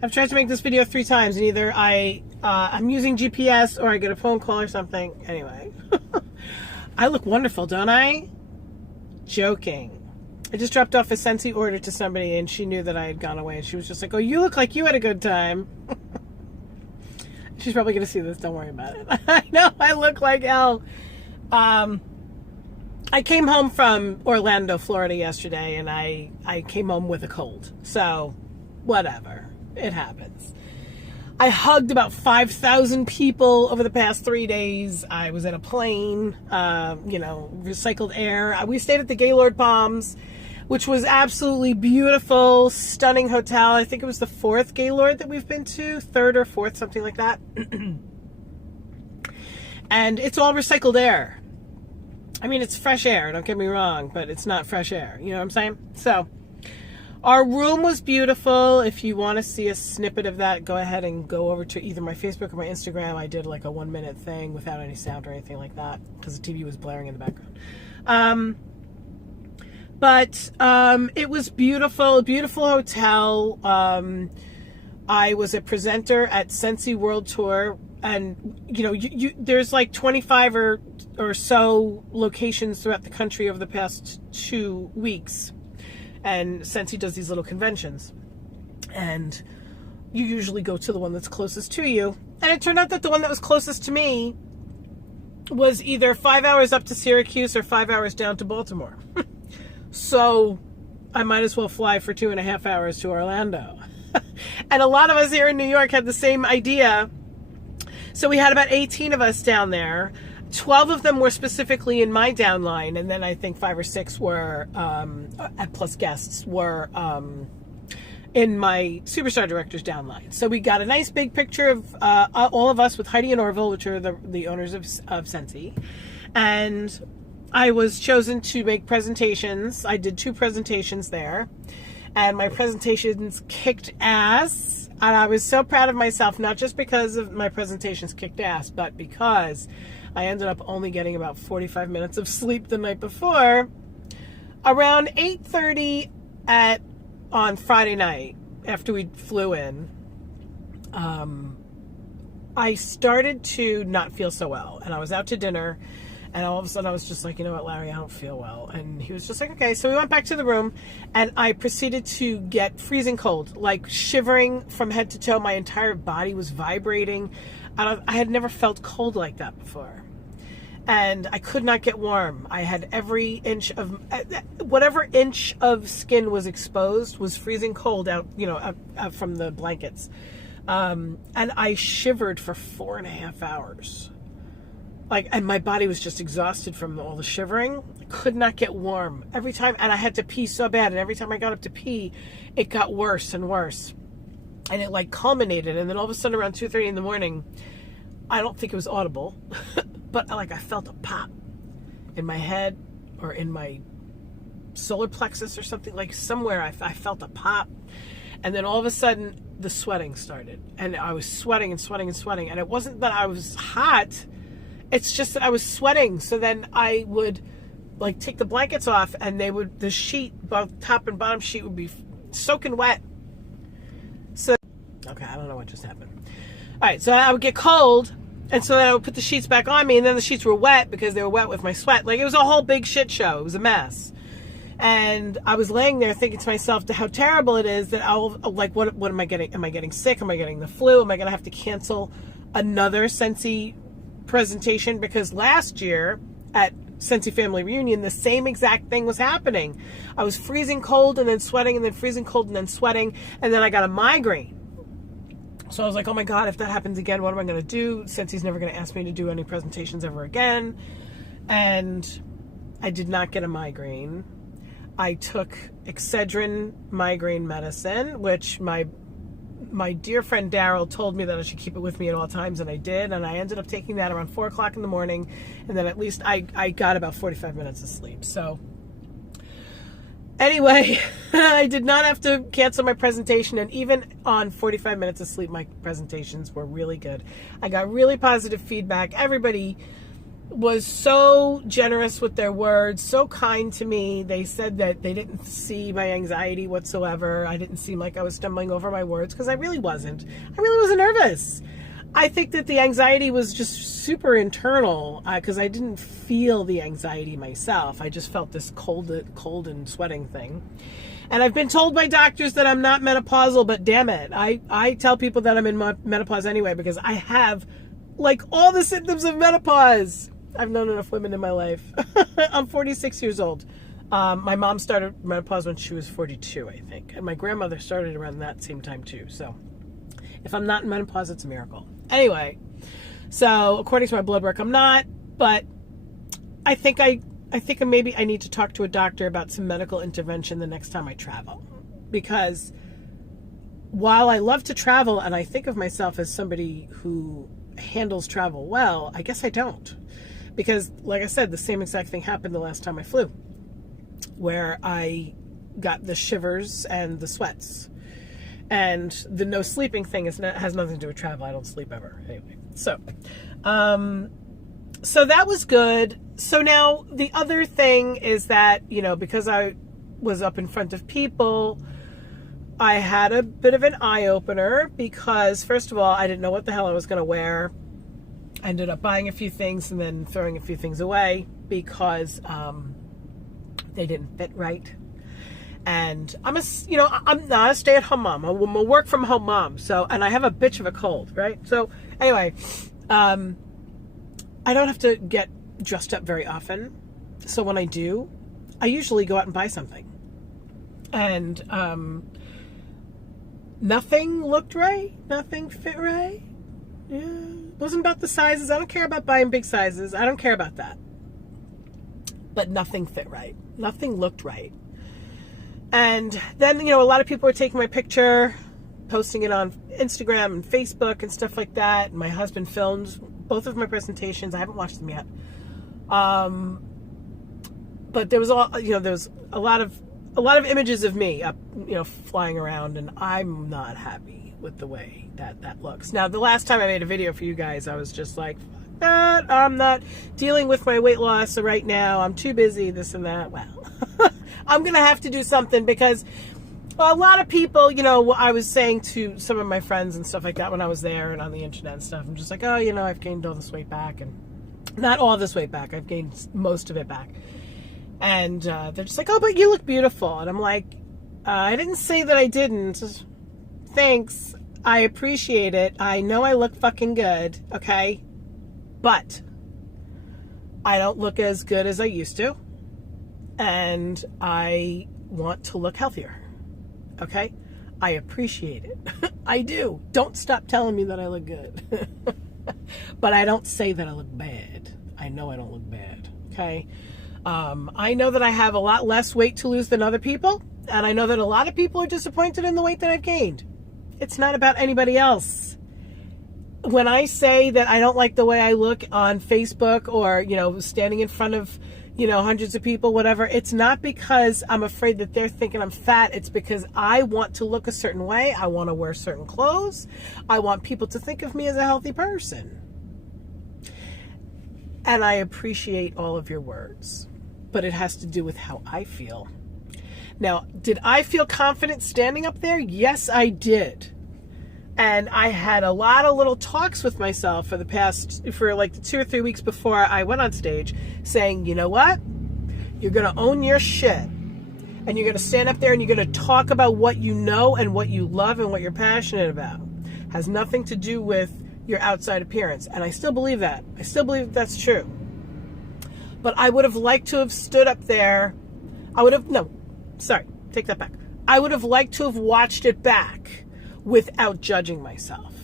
I've tried to make this video 3 times, and either I'm using GPS or I get a phone call or something. Anyway, I look wonderful, don't I? Joking. I just dropped off a Scentsy order to somebody, and she knew that I had gone away, and she was just like, "Oh, you look like you had a good time." She's probably going to see this. Don't worry about it. I know I look like hell. I came home from Orlando, Florida yesterday, and I came home with a cold. So, whatever. It happens. I hugged about 5,000 people over the past 3 days. I was in a plane, recycled air. We stayed at the Gaylord Palms, which was absolutely beautiful, stunning hotel. I think it was the 4th Gaylord that we've been to, 3rd or 4th, something like that. And it's all recycled air. I mean, it's fresh air, don't get me wrong, but it's not fresh air. You know what I'm saying? So, our room was beautiful. If you want to see a snippet of that, go ahead and go over to either my Facebook or my Instagram. I did like a 1-minute thing without any sound or anything like that because the TV was blaring in the background. But it was beautiful, beautiful hotel. I was a presenter at Scentsy World Tour, and there's like 25 or so locations throughout the country over the past 2 weeks, and Scentsy does these little conventions, and you usually go to the one that's closest to you. And it turned out that the one that was closest to me was either 5 hours up to Syracuse or 5 hours down to Baltimore. So I might as well fly for 2.5 hours to Orlando. And a lot of us here in New York had the same idea. So we had about 18 of us down there. 12 of them were specifically in my downline, and then I think 5 or 6 were, plus guests, were in my Superstar Director's downline. So we got a nice big picture of all of us with Heidi and Orville, which are the owners of Scentsy. And I was chosen to make presentations. I did 2 presentations there, and my presentations kicked ass. And I was so proud of myself, not just because of my presentations kicked ass, but because I ended up only getting about 45 minutes of sleep the night before. Around 8:30 on Friday night, after we flew in, I started to not feel so well, and I was out to dinner. And all of a sudden I was just like, you know what, Larry, I don't feel well. And he was just like, okay. So we went back to the room, and I proceeded to get freezing cold, like shivering from head to toe. My entire body was vibrating. I had never felt cold like that before. And I could not get warm. I had every inch of, whatever inch of skin was exposed was freezing cold out from the blankets. And I shivered for 4.5 hours. And my body was just exhausted from all the shivering. I could not get warm every time, and I had to pee so bad. And every time I got up to pee, it got worse and worse, and it culminated. And then all of a sudden, around 2:30 in the morning, I don't think it was audible, but I felt a pop in my head or in my solar plexus or something, somewhere. I felt a pop, and then all of a sudden, the sweating started, and I was sweating and sweating and sweating. And it wasn't that I was hot. It's just that I was sweating. So then I would take the blankets off, and the sheet, both top and bottom sheet, would be soaking wet. So, okay, I don't know what just happened. All right, so I would get cold, and so then I would put the sheets back on me, and then the sheets were wet because they were wet with my sweat. It was a whole big shit show. It was a mess. And I was laying there thinking to myself how terrible it is that what am I getting? Am I getting sick? Am I getting the flu? Am I going to have to cancel another Scentsy presentation? Because last year at Scentsy Family Reunion, the same exact thing was happening. I was freezing cold and then sweating, and then freezing cold and then sweating, and then I got a migraine. So I was like, oh my God, if that happens again, what am I going to do? Scentsy's never going to ask me to do any presentations ever again. And I did not get a migraine. I took Excedrin migraine medicine, which my dear friend Daryl told me that I should keep it with me at all times, and I did, and I ended up taking that around 4 o'clock in the morning, and then at least I got about 45 minutes of sleep. So anyway, I did not have to cancel my presentation, and even on 45 minutes of sleep, my presentations were really good. I got really positive feedback. Everybody was so generous with their words, so kind to me. They said that they didn't see my anxiety whatsoever. I didn't seem like I was stumbling over my words, because I really wasn't. I really wasn't nervous. I think that the anxiety was just super internal, because I didn't feel the anxiety myself. I just felt this cold and sweating thing. And I've been told by doctors that I'm not menopausal, but damn it, I tell people that I'm in menopause anyway, because I have like all the symptoms of menopause. I've known enough women in my life. I'm 46 years old. My mom started menopause when she was 42, I think. And my grandmother started around that same time too. So if I'm not in menopause, it's a miracle. Anyway, so according to my blood work, I'm not, but I think maybe I need to talk to a doctor about some medical intervention the next time I travel. Because while I love to travel and I think of myself as somebody who handles travel well, I guess I don't. Because, like I said, the same exact thing happened the last time I flew, where I got the shivers and the sweats. And the no sleeping thing has nothing to do with travel. I don't sleep ever. Anyway, so that was good. So now the other thing is that, you know, because I was up in front of people, I had a bit of an eye-opener because, first of all, I didn't know what the hell I was going to wear. I ended up buying a few things and then throwing a few things away because they didn't fit right. And I'm not a stay-at-home mom. I'm a work-from-home mom. So, and I have a bitch of a cold, right? So, anyway, I don't have to get dressed up very often. So when I do, I usually go out and buy something. And nothing looked right. Nothing fit right. Yeah. It wasn't about the sizes. I don't care about buying big sizes. I don't care about that. But nothing fit right. Nothing looked right. And then, you know, a lot of people were taking my picture, posting it on Instagram and Facebook and stuff like that. And my husband filmed both of my presentations. I haven't watched them yet. But there was a lot of images of me up, you know, flying around, and I'm not happy with the way that looks. Now, the last time I made a video for you guys, I was just like, fuck that. I'm not dealing with my weight loss right now. I'm too busy, this and that. Well, I'm going to have to do something because a lot of people, you know, I was saying to some of my friends and stuff like that when I was there and on the internet and stuff, I'm just like, oh, you know, I've gained all this weight back, and not all this weight back. I've gained most of it back. And they're just like, oh, but you look beautiful. And I'm like, I didn't say that I didn't. Thanks. I appreciate it. I know I look fucking good, okay? But I don't look as good as I used to. And I want to look healthier, okay? I appreciate it. I do. Don't stop telling me that I look good. But I don't say that I look bad. I know I don't look bad, okay? I know that I have a lot less weight to lose than other people, and I know that a lot of people are disappointed in the weight that I've gained. It's not about anybody else. When I say that I don't like the way I look on Facebook or, you know, standing in front of, you know, hundreds of people, whatever, it's not because I'm afraid that they're thinking I'm fat. It's because I want to look a certain way. I want to wear certain clothes. I want people to think of me as a healthy person. And I appreciate all of your words, but it has to do with how I feel. Now, did I feel confident standing up there? Yes, I did. And I had a lot of little talks with myself for like the 2 or 3 weeks before I went on stage, saying, you know what? You're going to own your shit. And you're going to stand up there and you're going to talk about what you know and what you love and what you're passionate about. Has nothing to do with your outside appearance. And I still believe that. I still believe that's true. But I would have liked to have stood up there. Take that back. I would have liked to have watched it back without judging myself.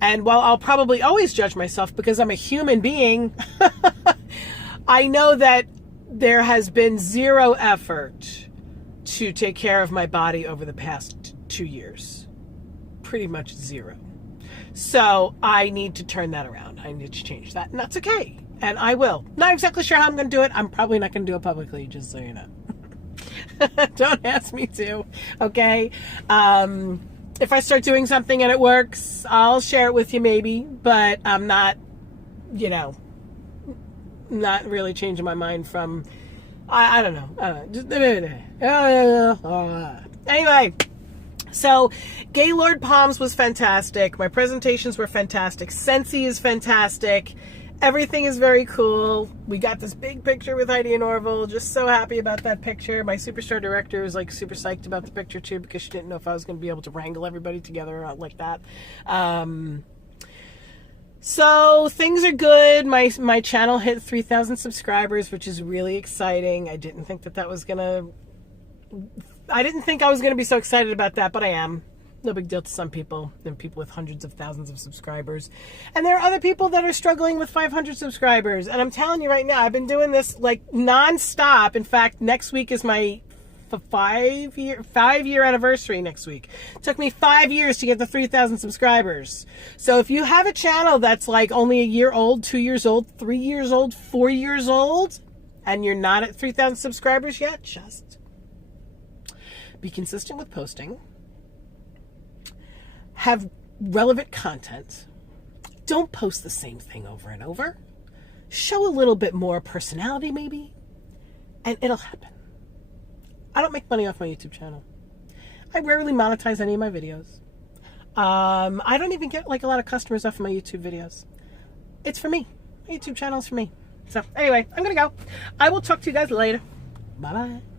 And while I'll probably always judge myself because I'm a human being, I know that there has been zero effort to take care of my body over the past 2 years. Pretty much zero. So I need to turn that around. I need to change that. And that's okay. And I will. Not exactly sure how I'm going to do it. I'm probably not going to do it publicly, just so you know. Don't ask me to, okay? If I start doing something and it works, I'll share it with you maybe, but I'm not, you know, not really changing my mind from, I don't know. Anyway, so Gaylord Palms was fantastic. My presentations were fantastic. Scentsy is fantastic. Everything is very cool. We got this big picture with Heidi and Orville. Just so happy about that picture. My Superstar director was like super psyched about the picture too, because she didn't know if I was going to be able to wrangle everybody together like that. So things are good. My channel hit 3,000 subscribers, which is really exciting. I didn't think I was going to be so excited about that, but I am. No big deal to some people, and people with hundreds of thousands of subscribers. And there are other people that are struggling with 500 subscribers. And I'm telling you right now, I've been doing this like nonstop. In fact, next week is my 5-year anniversary next week. It took me 5 years to get to 3,000 subscribers. So if you have a channel that's like only a year old, 2 years old, 3 years old, 4 years old, and you're not at 3,000 subscribers yet, just be consistent with posting. Have relevant content. Don't post the same thing over and over. Show a little bit more personality maybe, and it'll happen. I don't make money off my YouTube channel. I rarely monetize any of my videos. I don't even get like a lot of customers off of my YouTube videos. It's for me. My YouTube channel is for me. So anyway, I'm gonna go. I will talk to you guys later. Bye-bye.